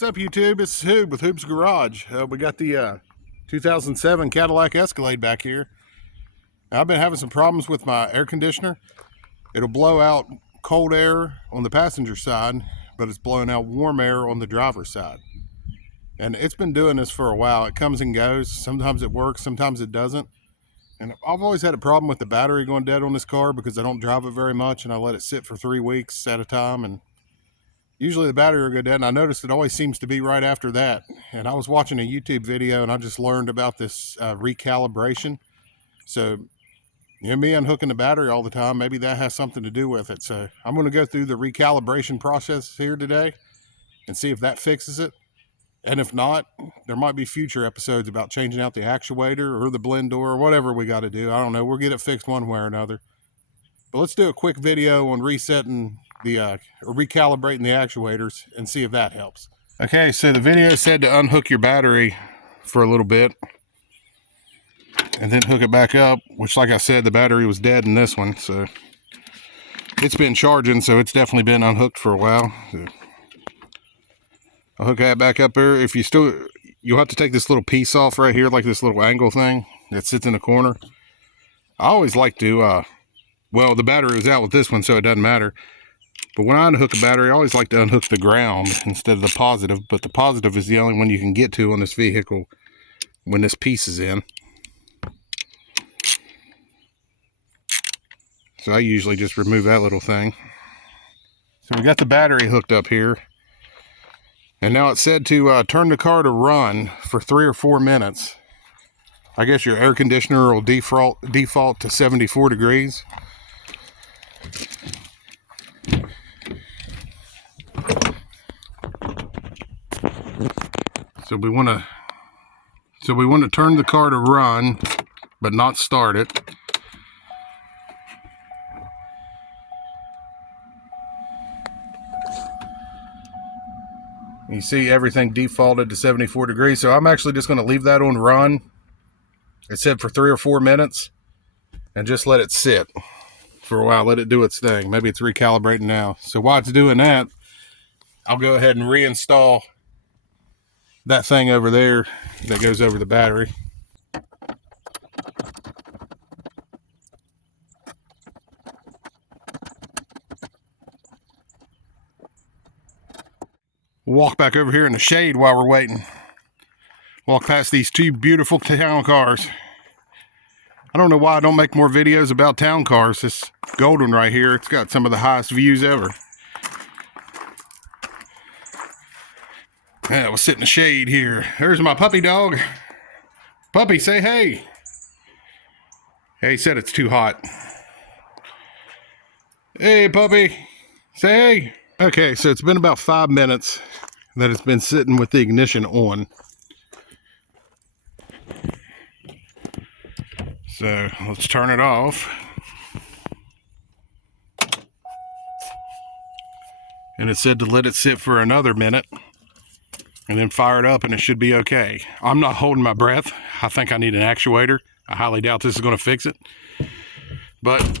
What's up, YouTube? It's Hoob with Hoob's Garage. We got the 2007 Cadillac Escalade back here. I've been having some problems with my air conditioner. It'll blow out cold air on the passenger side, but it's blowing out warm air on the driver's side. And it's been doing this for a while. It comes and goes. Sometimes it works, sometimes it doesn't. And I've always had a problem with the battery going dead on this car because I don't drive it very much and I let it sit for 3 weeks at a time, and usually the battery will go dead, and I noticed it always seems to be right after that. And I was watching a YouTube video and I just learned about this recalibration. So, me unhooking the battery all the time, maybe that has something to do with it. So I'm going to go through the recalibration process here today and see if that fixes it. And if not, there might be future episodes about changing out the actuator or the blend door or whatever we got to do. I don't know. We'll get it fixed one way or another. But let's do a quick video on resetting the recalibrating the actuators and see if that helps. Okay, so the video said to unhook your battery for a little bit and then hook it back up, which, like I said, the battery was dead in this one, so it's been charging, so it's definitely been unhooked for a while. So I'll hook that back up there. If you still, you'll have to take this little piece off right here, like this little angle thing that sits in the corner. I always like to well, the battery was out with this one, so it doesn't matter. But when I unhook a battery, I always like to unhook the ground instead of the positive. But the positive is the only one you can get to on this vehicle when this piece is in. So I usually just remove that little thing. So we got the battery hooked up here. And now it said to turn the car to run for 3 or 4 minutes. I guess your air conditioner will default to 74 degrees. So we want to turn the car to run, but not start it. You see everything defaulted to 74 degrees. So I'm actually just going to leave that on run. It said for 3 or 4 minutes and just let it sit for a while. Let it do its thing. Maybe it's recalibrating now. So while it's doing that, I'll go ahead and reinstall that thing over there that goes over the battery. We'll walk back over here in the shade while we're waiting. Walk past these 2 beautiful town cars. I don't know why I don't make more videos about town cars. This gold one right here, it's got some of the highest views ever. Yeah, we'll sit in the shade here. There's my puppy dog. Puppy, say hey. Hey, he said it's too hot. Hey, puppy. Say hey. Okay, so it's been about 5 minutes that it's been sitting with the ignition on. So let's turn it off. And it said to let it sit for another minute and then fire it up and it should be okay. I'm not holding my breath. I think I need an actuator. I highly doubt this is going to fix it. But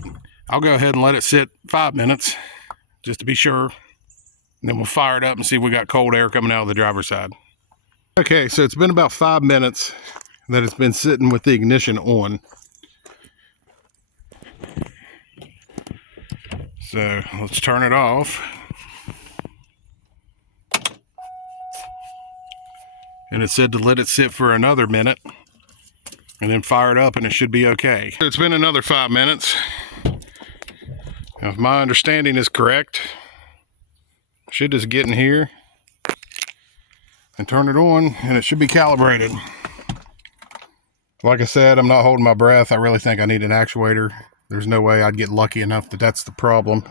I'll go ahead and let it sit 5 minutes just to be sure. And then we'll fire it up and see if we got cold air coming out of the driver's side. Okay, so it's been about 5 minutes that it's been sitting with the ignition on. So let's turn it off. And it said to let it sit for another minute and then fire it up and it should be okay. It's been another 5 minutes. Now, if my understanding is correct, I should just get in here and turn it on and it should be calibrated. Like I said, I'm not holding my breath. I really think I need an actuator. There's no way I'd get lucky enough that that's the problem.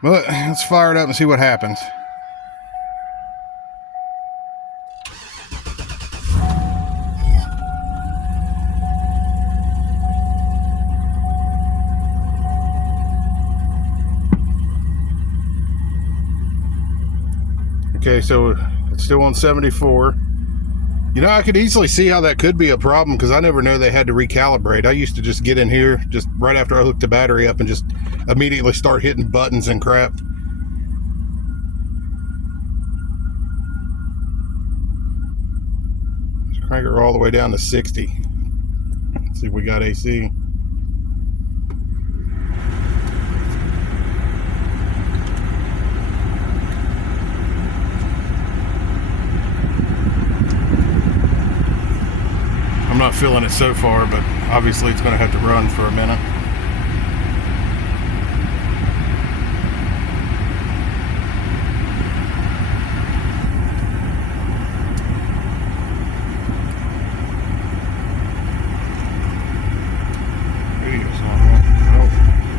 But let's fire it up and see what happens. Okay, so it's still on 74. You know, I could easily see how that could be a problem because I never knew they had to recalibrate. I used to just get in here just right after I hooked the battery up and just immediately start hitting buttons and crap. Crank her all the way down to 60. Let's see if we got AC. I'm not feeling it so far, but obviously it's going to have to run for a minute.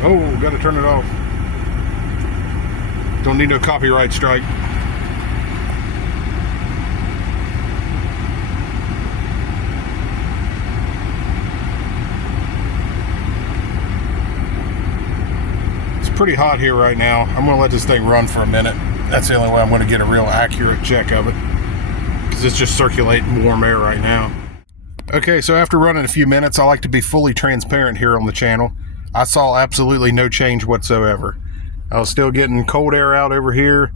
Oh, got to turn it off. Don't need no copyright strike. Pretty hot here right now. I'm going to let this thing run for a minute. That's the only way I'm going to get a real accurate check of it, because it's just circulating warm air right now. Okay, so after running a few minutes, I like to be fully transparent here on the channel. I saw absolutely no change whatsoever. I was still getting cold air out over here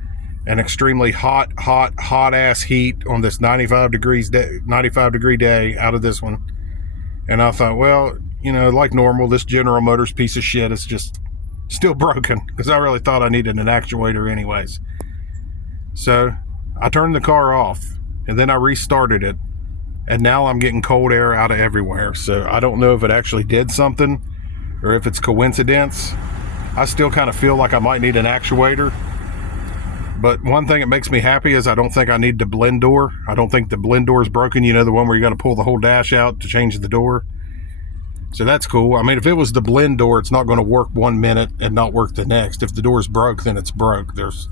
and extremely hot ass heat on this 95 degree day out of this one. And I thought, well, you know, like normal, this General Motors piece of shit is just still broken, because I really thought I needed an actuator anyways. So I turned the car off and then I restarted it, and now I'm getting cold air out of everywhere. So I don't know if it actually did something or if it's coincidence. I still kind of feel like I might need an actuator, but one thing that makes me happy is I don't think I need the blend door. I don't think the blend door is broken, you know, the one where you got to pull the whole dash out to change the door. So that's cool. I mean, if it was the blend door, it's not going to work 1 minute and not work the next. If the door's broke, then it's broke. There's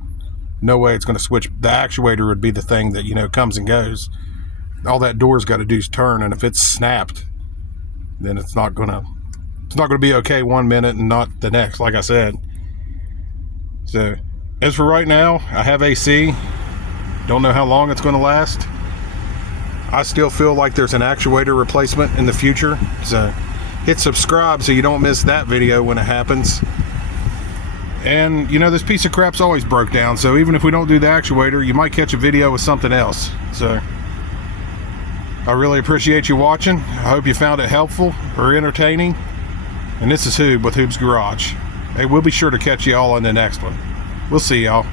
no way it's going to switch. The actuator would be the thing that, you know, comes and goes. All that door's got to do is turn, and if it's snapped, then it's not going to be okay 1 minute and not the next, like I said. So as for right now, I have AC. Don't know how long it's going to last. I still feel like there's an actuator replacement in the future. So hit subscribe so you don't miss that video when it happens. And you know, this piece of crap's always broke down, so even if we don't do the actuator, you might catch a video with something else. So I really appreciate you watching. I hope you found it helpful or entertaining. And this is Hoob with Hoob's Garage. Hey, we'll be sure to catch you all in the next one. We'll see y'all.